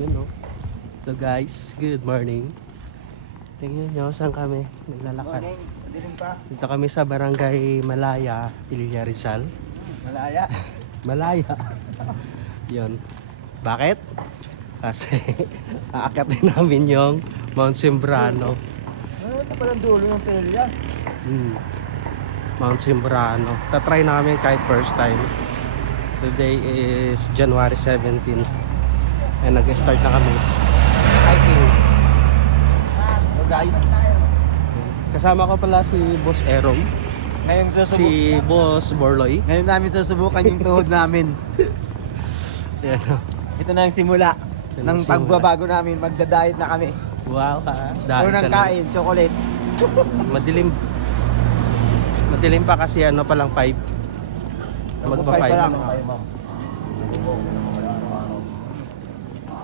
Yun no. So guys, good morning. Tingnan nyo saan kami naglalakad. Madilim pa. Dito kami sa barangay Malaya, Pililla Rizal. Malaya. Malaya. Yun. Bakit? Kasi aakyat din namin yung Mount Sembrano. Ito palang dulo ng Pililla. Mount Sembrano. Tatry namin kahit first time. Today is January 17. And nag-start na kami hiking. So guys, Kasama ko pala si Boss Erong, ngayon si Boss Borloy. ngayon namin susubukan yung tuhod namin. Yan. Ito na ang simula Ito na ng ang simula. pagbabago namin. Magda-diet na kami. Wow ka. Dahil Unang talaga. kain, chocolate. Madilim. Madilim pa kasi ano pa lang 5. Magpa 5. Magpa-five pa lang.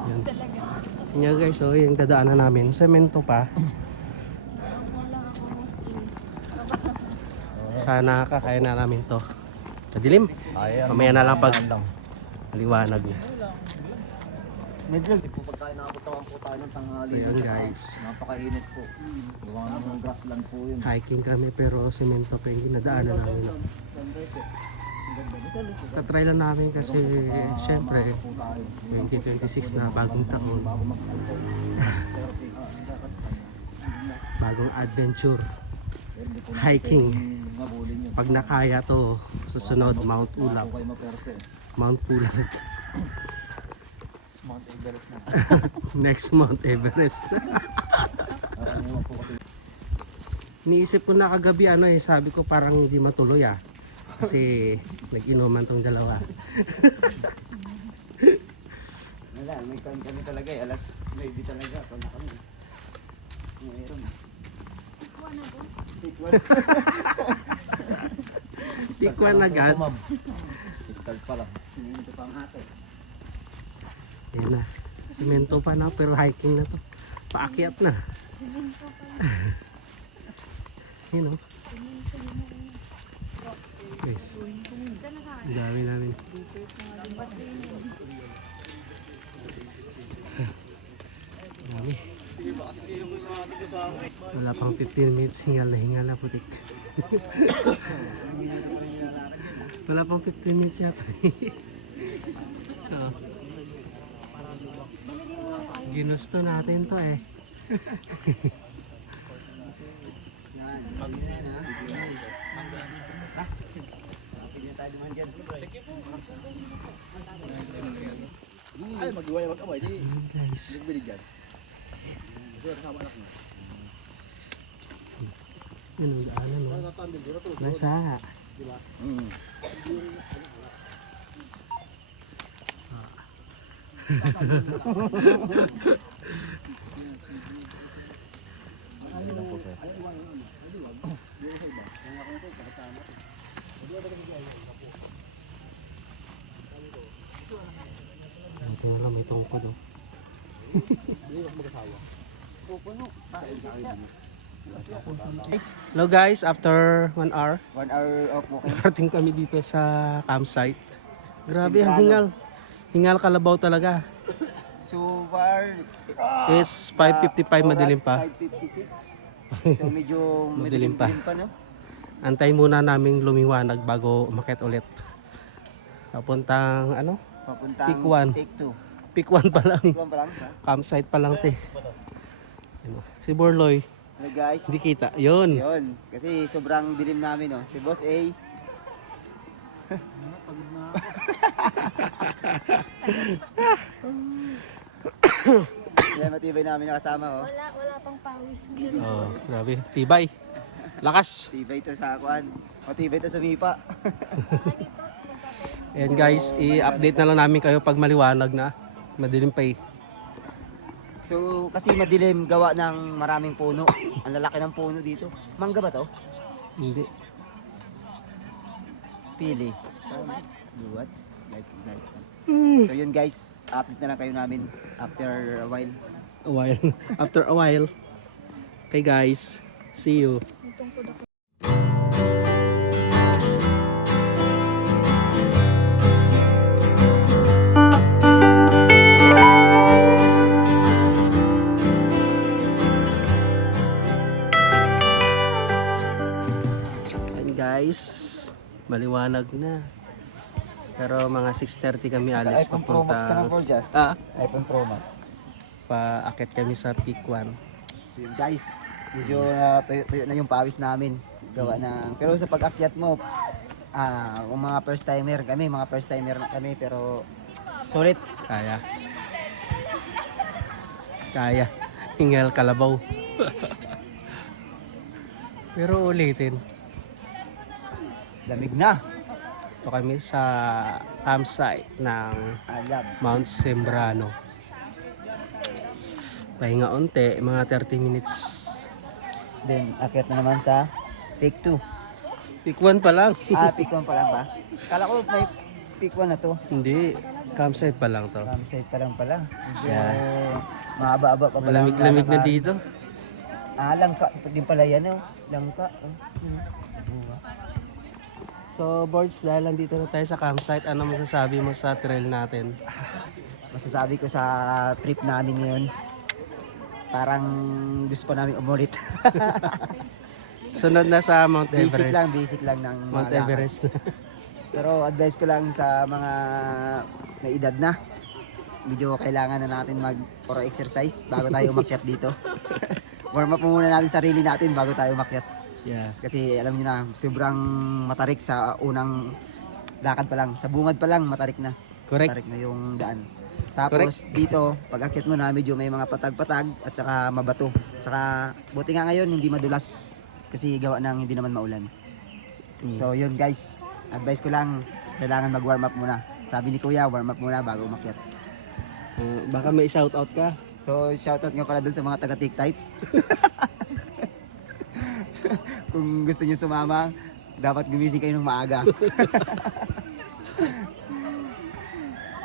Yan. Yan guys, so yung dadaanan namin, semento pa. Sana kakaya na namin to. Madilim. Mamaya na lang pag liwanag na. Medyo po pagkain nakapuntawan po tayo ng tanghali. So yun guys, Napakainit po. Gawa ng grassland po yun. hiking kami pero semento pa yung dinadaanan namin. Tatry lang namin kasi syempre 2026 na, bagong taon. Bagong adventure. Hiking. Pag nakaya to, susunod Mount Ulap. Mount Pulag. Mount Everest na. Next Mount Everest. Niisip ko na kagabi ano sabi ko parang hindi matuloy kasi nag-inuman tong dalawa. Wala, may time kami talaga eh. Alas 9 talaga. Pala kami. Mayroon. Tikwan agad. Start pa lang. Ito pa ang ate. Yan na. Semento pa na pero hiking na to. Paakyat na. Yun o. Guys. Ang dami namin. Dami. Wala pang 15 minutes. Hingal na putik. Wala pang 15 minutes yata. Oo. Ginusto natin to eh. Ay, mag-iway mag-away. Ayan guys. Yan ang daanan no. Nasa. Ito na lang may tungkod oh. Hello guys, after 1 hour 1 hour of walking. nakarating kami dito sa campsite. Grabe ang hingal. Hingal kalabaw talaga. So far, It's 5:55, madilim pa. 5:56. So medyo Madilim pa. no? Antay muna naming lumiwanag bago umakyat ulit. Papuntang ano? Papuntang Pick one. Take 2. Pick 1 pa lang. Pick 1 pa lang. Ha? Campsite pa lang te. Ano, si Borloy, Hello guys. hindi kita. Yun. Yun. Kasi sobrang dilim namin, no? Si Boss A. Kaya matibay namin nakasama, oh. Wala pang pawis. Oh, grabe. Tibay. Lakas. Tibay to sa akuan. Matibay to sa mipa. And guys, i-update na lang namin kayo pag maliwanag na. Madilim pa eh. So, kasi madilim gawa ng maraming puno. Ang lalaki ng puno dito. Mangga ba to? Hindi. Pili. What? Like. So yun guys, update na lang kayo namin after a while. A while. After a while. Okay guys, see you. Tungkod ako. maliwanag na. Pero mga 6:30 kami alis iPhone Pro Max ka na papunta. po dyan. Ah, iPhone Pro Max. paakit kami sa Peak 1. So yun guys, medyo tuyo na yung pawis namin. Gawa ng, pero sa pag-akyat mo, kung mga first timer kami, mga first timer na kami, pero sulit. Kaya. Kaya. Hingal kalabaw. Pero ulitin. Lamig na. Ito kami sa campsite ng Alam. Mount Sembrano. Pahinga unti, mga 30 minutes. Then, akyat na naman sa Peak 2. Peak 1 pa lang. Peak 1 pa lang ba? Kala ko may Peak 1 na to. Hindi, campsite pa lang to. Campsite pa lang pala. Medyo Yeah. mahaba-haba pa pala. ang Malamig-lamig na lalakad. dito. Langka. Din pala yan, oh. Langka. So, boards, dahil nandito na tayo sa campsite, ano masasabi mo sa trail natin? Masasabi ko sa trip namin ngayon, parang gusto pa namin umulit. Sunod na sa Mount Everest. Basic lang ng mga Mount lakad. Everest. Pero advice ko lang sa mga may edad na, medyo kailangan na natin or exercise bago tayo umakyat dito. Warm up muna natin sarili natin bago tayo umakyat. Yeah. Kasi alam niyo na, sobrang matarik sa unang lakad pa lang. Sa bungad pa lang, matarik na. Correct. Matarik na yung daan. Tapos dito, pag akyat mo na, medyo may mga patag-patag at saka mabato. Saka buti nga ngayon, hindi madulas. Kasi gawa ng hindi naman maulan. So yun guys, advice ko lang, kailangan mag-warm up muna. Sabi ni Kuya, warm up muna bago umakyat. Baka may shoutout ka. So shoutout nga pala dun sa mga taga-Tik-Type. Kung gusto niyo sumama, dapat gumising kayo ng maaga.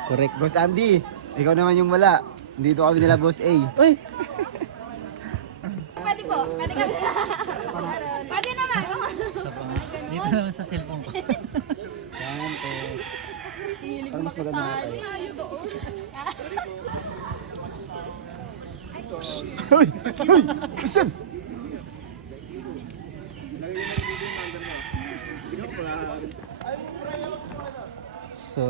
Correct. Boss Andy, ikaw naman yung wala. Dito kami nila Boss A. Uy! Pwede po. Pwede kami. Pwede naman. Dito naman sa cellphone ko. Yan po. Parang mas maganda nga tayo. Hoy! Hoy! Mission! So,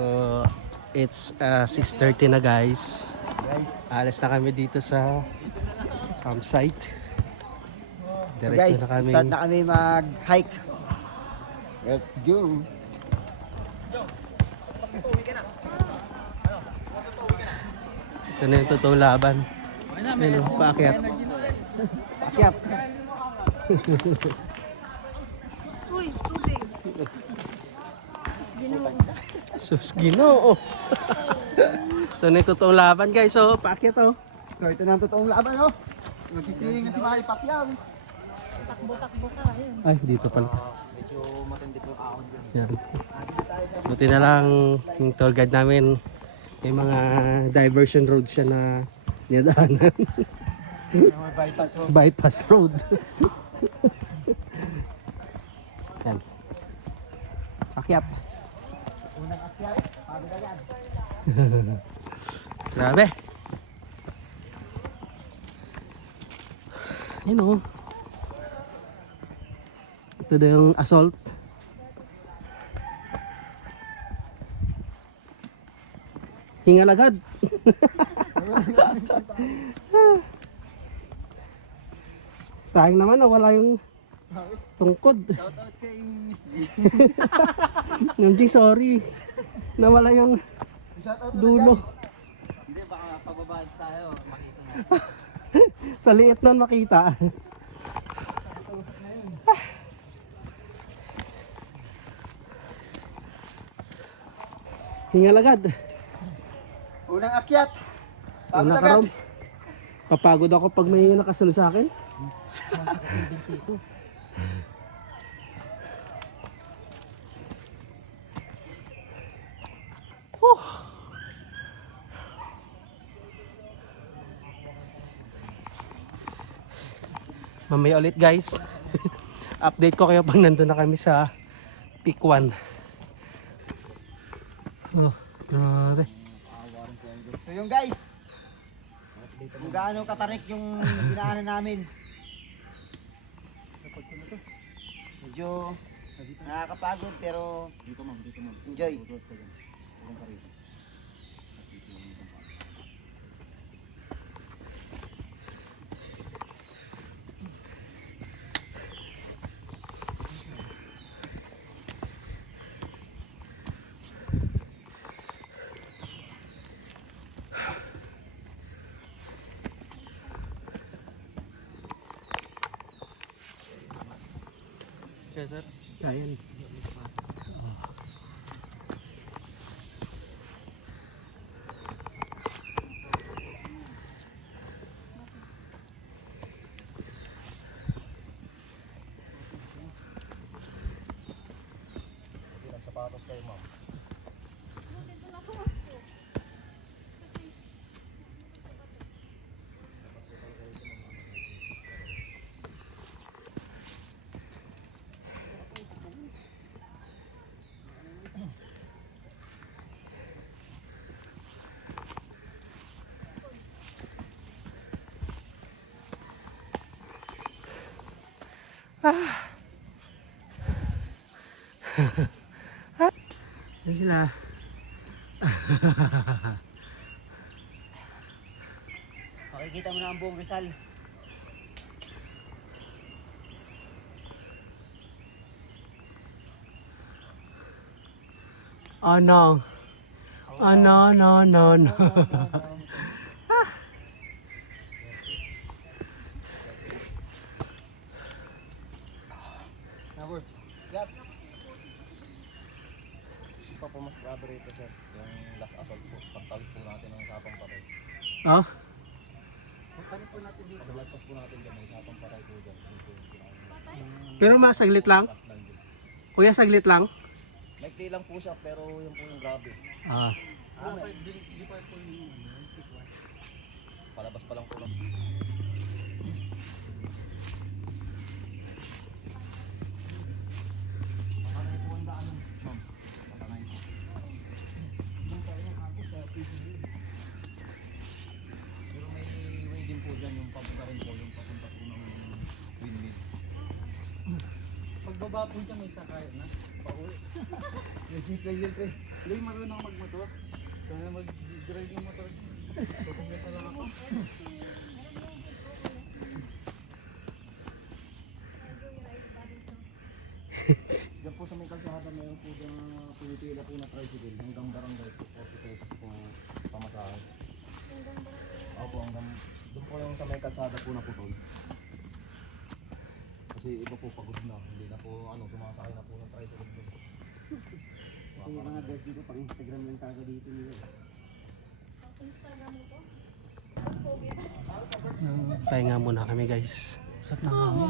it's 6:30 na guys. Guys, Alis na kami dito sa campsite. so Diretso guys, na kami. start na kami mag-hike. Let's go! Ito na yung totoong laban. Ayun, paakyat. Akyat! Uy, tubig. Sus, Ginoo. Ito na yung totoong laban guys. So, paakyat oh. So ito na ang totoong laban, oh! Magkikiling na si Manny Pacquiao. Takbo-takbo ka. Ayun. Ay, dito pala. Medyo matindi po yung ahon dyan. Yan. Buti na lang yung tour guide namin. May mga diversion road siya na nidaanan. May bypass, oh. Bypass road. Yan. Pakyat. Unang akyat, pagod agad. Grabe. Yun o. Ito na yung assault. Hingal agad. Sayang naman wala yung tungkod. Shoutout kay Miss G. Ma'am G, sorry. Nawala yung Shoutout dulo. Hindi, baka pababaan tayo. Makita mo. Sa liit nun makita. Hingal agad. Unang akyat. Pagod Una ka agad. raw. Kapagod ako pag may nakasunod sa akin. Mamaya ulit guys. Update ko kayo pag nandun na kami sa Peak 1. Oh, grabe. So yung guys, kung gaano katarik yung dinaanan namin. Medyo Nakakapagod pero enjoy. Okay, sir. Ayan. Sapatos kayo, ma'am. Ayan sila. Makikita mo na ang buong Rizal. Oh no. Oh no, no, no, no. Nabot. Yap. Pa po mas grabe rito sir. Yung last assault po. Pagtawid po natin ng sapang patay. Oh? Pagtawid po natin dito. Pagtawid po natin dyan. May sapang patay po dyan. Pero saglit lang? Kuya, saglit lang? Maikli lang po siya pero yun po yung grabe. Ah. Palabas pa lang po lang. Pero may way din po dyan yung papunta rin po yung papunta po ng windmill. Pagbaba po siya may sakay na. Pauwi. Nasikay yun pre. Hindi marunong magmotor. Kaya mag-drive ng motor. Tutumita lang ako. Diyan po sa may kalsada mayroon po dyan pinipila po na tricycle hanggang barangay po 40 pesos po pamasahe. Opo, hanggang doon po yung sa may kalsada po na putol. Kasi iba po pagod na, hindi na po sumasakay na po ng tricycle doon. Kasi yung mga guys dito pang Instagram lang taga dito nila. Pahinga muna kami, guys. Usap na kami.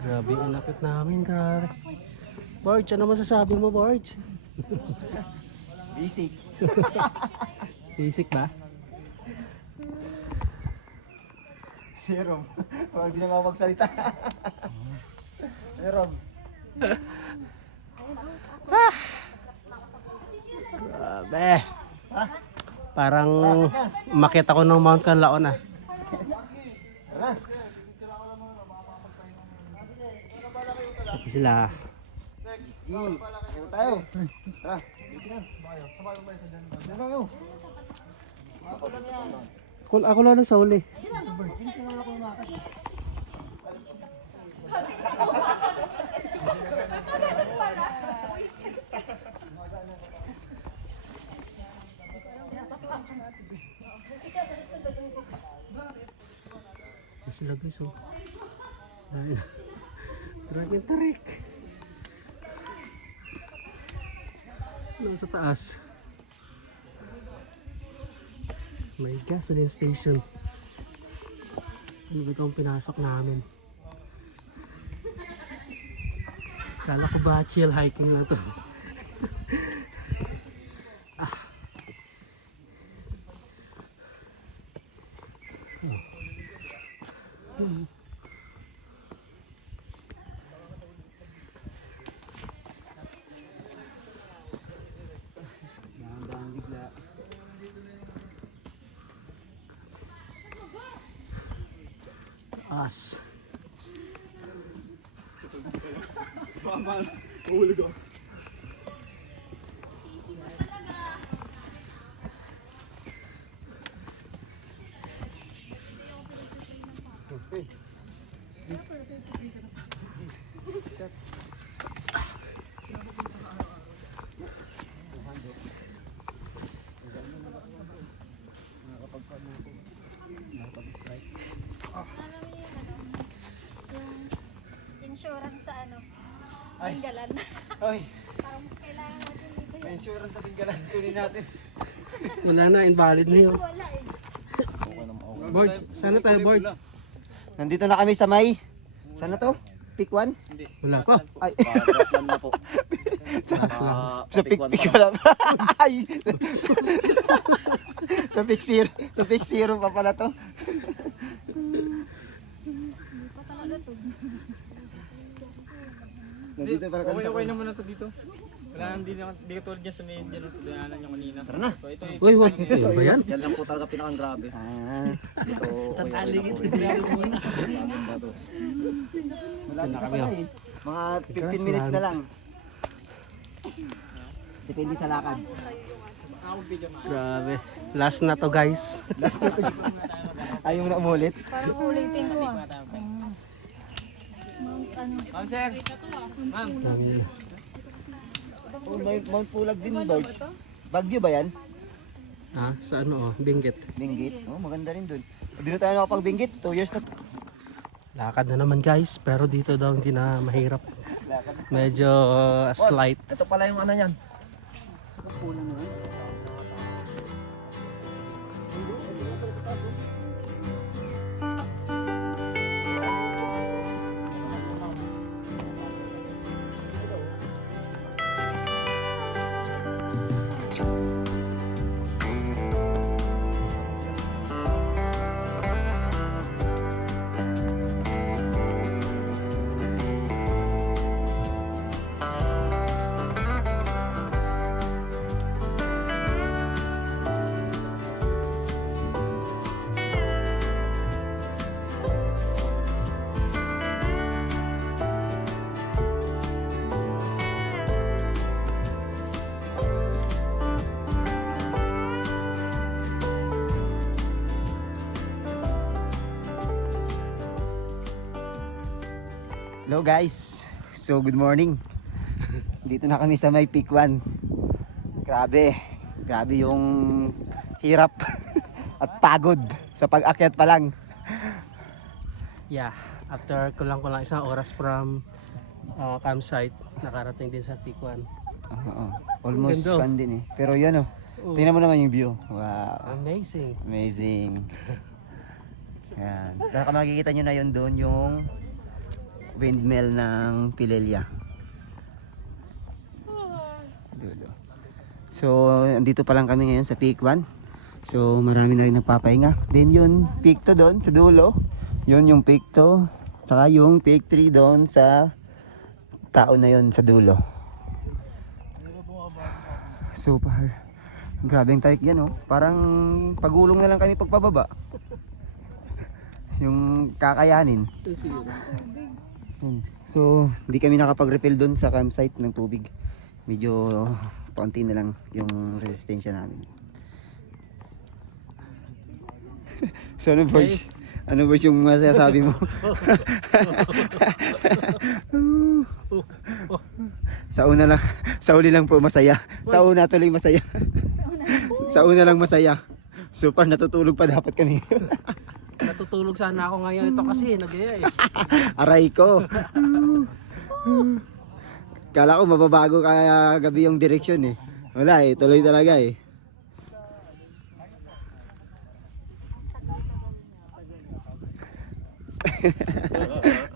Grabe, inakit namin, grabe. Borge, ano masasabi mo, Borge? Basic. Basic ba? Serum. Huwag di na makapagsalita. Serum. Grabe. Parang makita ko ng Mount Canlaon ah. Tara. Ito sila. Meron tayo. Tara. Dito na. Meron tayo. Ako lang sa uli. Ito sila guys oh. Dragon tarik. Ano sa taas? May gasoline station. Ano ba itong pinasok namin? Kala ko ba chill hiking lang to. Dahan-dahan bigla. As. Uhulog ako. Alam mo yung ano? Yung insurance sa ano? Tinggalan. Ay, Parang mas kailangan natin dito may yun. insurance sa tinggalan. Kunin natin. Wala na, invalid na yun. Wala eh. Borge, sana tayo, Borge. Nandito na kami sa may... Sana to? Pick 1? Wala pa. Ay, Grassland na po. sa pick wala pa. Ay! Sa pick 0. Sa pick 0 pa pala to. Hindi pa talaga to. Nandito pala kami sa... Okay naman na to dito. Wala, hindi tulad dyan sa may dinanan nyo kanina. Tara na. So, ito Uy, wag. Ano ba yan? Yan lang po talaga pinakang grabe. Ah, Dito, Tatali okay kita. na po. malapit na kami, pala eh. Mga 15 minutes na lang. Depende sa lakad. Grabe. Last na to, guys. Ayaw mo na umulit? Parang ulitin ko ah. Ano? Ma'am, sir. Ma'am. Oh, Mount Pulag din, Borge. Bagyo ba yan? Ah, sa ano, oh, Benguet. Benguet? Oh, maganda rin dun. Hindi na tayo nakapag-Benguet. 2 years na. Lakad na naman, guys. Pero dito daw hindi na mahirap. Medyo slight. Ito pala yung ano yan. Hello guys, so good morning. Dito na kami sa may Peak 1. Grabe yung hirap at pagod sa pag-akyat pa lang. Yeah, after kulang-kulang isang oras from campsite, nakarating din sa Peak 1. Oo, almost Ganda. kan din eh. Pero yun oh, tingnan mo naman yung view. Wow, Amazing. amazing. Yan. Saka makikita nyo na yun doon yung windmill ng Pilella. Dulo. So, andito pa lang kami ngayon sa Peak 1. So, marami na rin nagpapahinga. Then yun, Peak 2 doon sa dulo. Yun yung Peak 2. Saka yung Peak 3 doon sa tao na yun sa dulo. Super. Grabe yung tarik yan oh. Parang pagulong na lang kami pagpababa. Yung kakayanin. So, hindi kami nakapag-refill doon sa campsite ng tubig. Medyo paunti na lang yung resistensya namin. So, ano Borge? Ano Borge yung masasabi mo? Sa uli lang po masaya. Sa una tuloy masaya. Sa una lang masaya. Super natutulog pa dapat kami. Natutulog sana ako ngayon ito kasi nagaya eh. Aray ko. Kala ko mababago kaya gabi yung direksyon eh. Wala eh, tuloy talaga eh.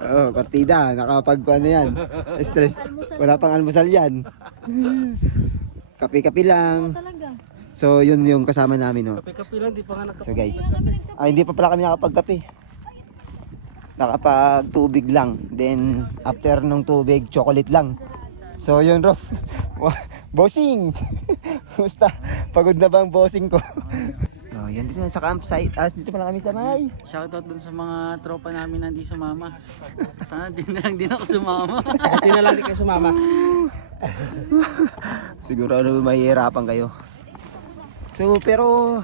Oh, partida, nakapag ano yan. Stress. Wala pang almusal yan. Kape-kape lang. Talaga. So, yun yung kasama namin, no. Kape-kape lang, di pa nga So, guys. Hindi pa pala kami nakapagkape. Nakapag-tubig lang. Then, after nung tubig, chocolate lang. So, yun, Rob. Bossing! Kumusta? Pagod na ba ang bossing ko? yan dito na sa campsite. Dito pala kami sa may. Shoutout dun sa mga tropa namin na hindi sumama. Sana din na lang din ako sumama. Hindi na lang di kayo sumama. Siguro mahihirapan kayo. So, pero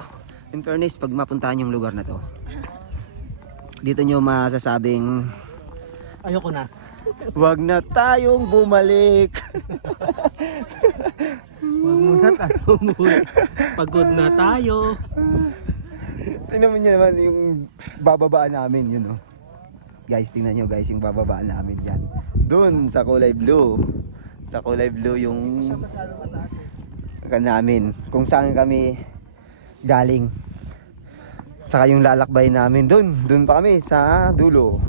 in fairness, pag mapuntahan yung lugar na to, dito nyo masasabing Ayoko na. wag na tayong bumalik. Huwag muna tayo muna. Pagod na tayo. Tingnan mo nyo naman yung bababaan namin, yun oh. Guys, tingnan nyo guys yung bababaan namin yan. Doon sa kulay blue. Sa kulay blue yung namin. Kung saan kami galing. Saka yung lalakbay namin doon pa kami sa dulo.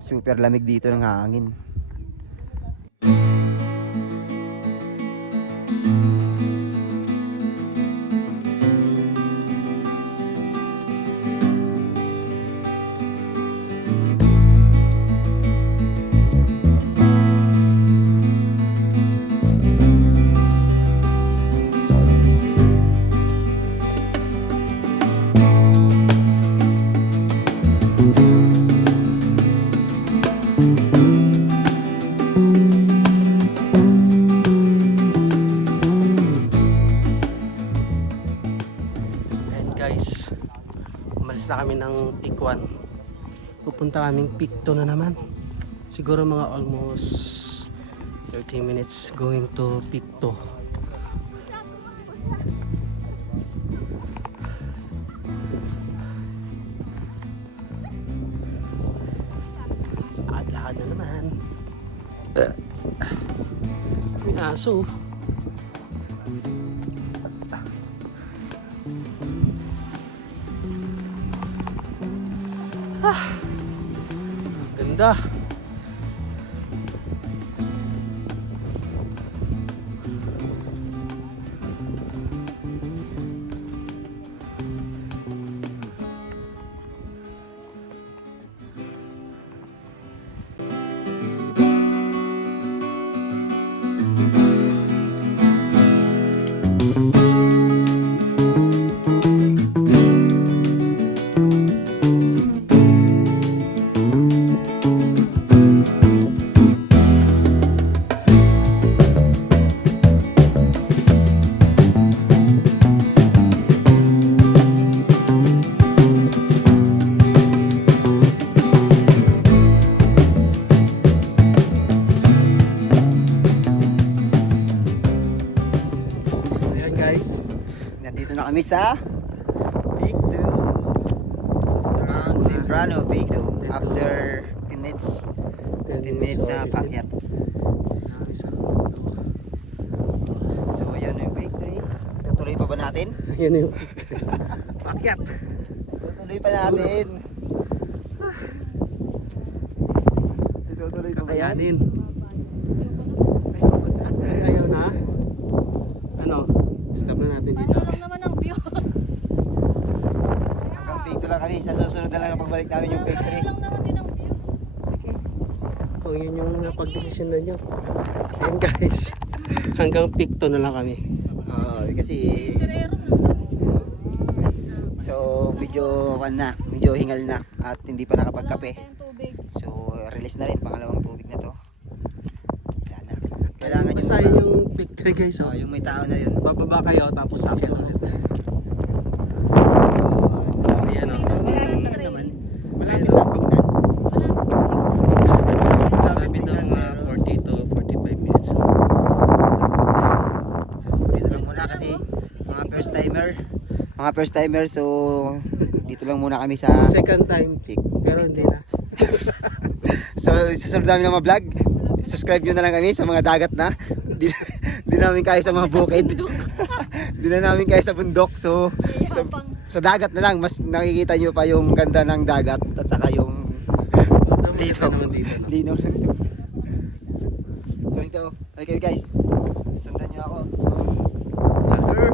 Super lamig dito ng hangin. And guys, umalis na kami ng Peak 1. Pupunta kaming Peak 2 na naman. Siguro mga almost 30 minutes going to Peak 2. Lakad-lakad na naman. May aso. Ganda. Ayan guys. Nandito na kami sa Peak 2. Mount Sembrano Peak 2. After 10 minutes. 10 minutes sa paakyat. So yan yung Peak 3. Tutuloy pa ba natin? Yan yung pakyat. Tutuloy pa natin. Tutuloy pa ba yan? Kakayanin. Ay, ayaw na. Ano? Stop na natin dito. Ano lang naman ang view. Hanggang Peak 2 lang kami. Sa susunod na lang ang pagbalik namin yung Peak 3. Ano lang naman din ang view. Kung yun yung napag-desisyon na nyo. Ayan guys. Hanggang Peak 2 na lang kami. Kasi Sirero nandun. so medyo hingal na at hindi pa nakapagkape. Wala pa tayong tubig. So release na rin pangalawang tubig na to. Wala na. Kailangan Basta yung yung Peak 3 guys. Oh. yung may tao na yun. Bababa kayo tapos akyat ulit. Ayan o. Malapit na naman. trail. Malapit lang tingnan. Malapit daw mga 40 to 45 minutes. So dito lang muna kasi mga first timer so dito lang muna kami sa Second time Peak. Pero hindi na. so susunod namin ng mga vlog. Subscribe nyo na lang kami sa mga dagat na. Di namin kaya sa mga bukid. Di na namin kaya sa bundok. So sa dagat na lang mas nakikita nyo pa yung ganda ng dagat at saka yung linaw. Linaw na ito. So ito, okay guys. Sundan nyo ako. Ladder.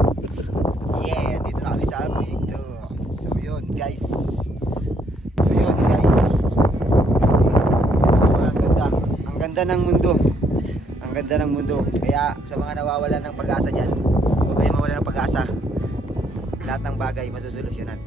Yeah, dito na kami sa Peak 2. So yun guys. So ang ganda. Ang ganda ng mundo. Ang ganda ng mundo. Kaya sa mga nawawalan ng pag-asa dyan, huwag kayong mawala ng pag-asa. lahat ng bagay masusolusyonan.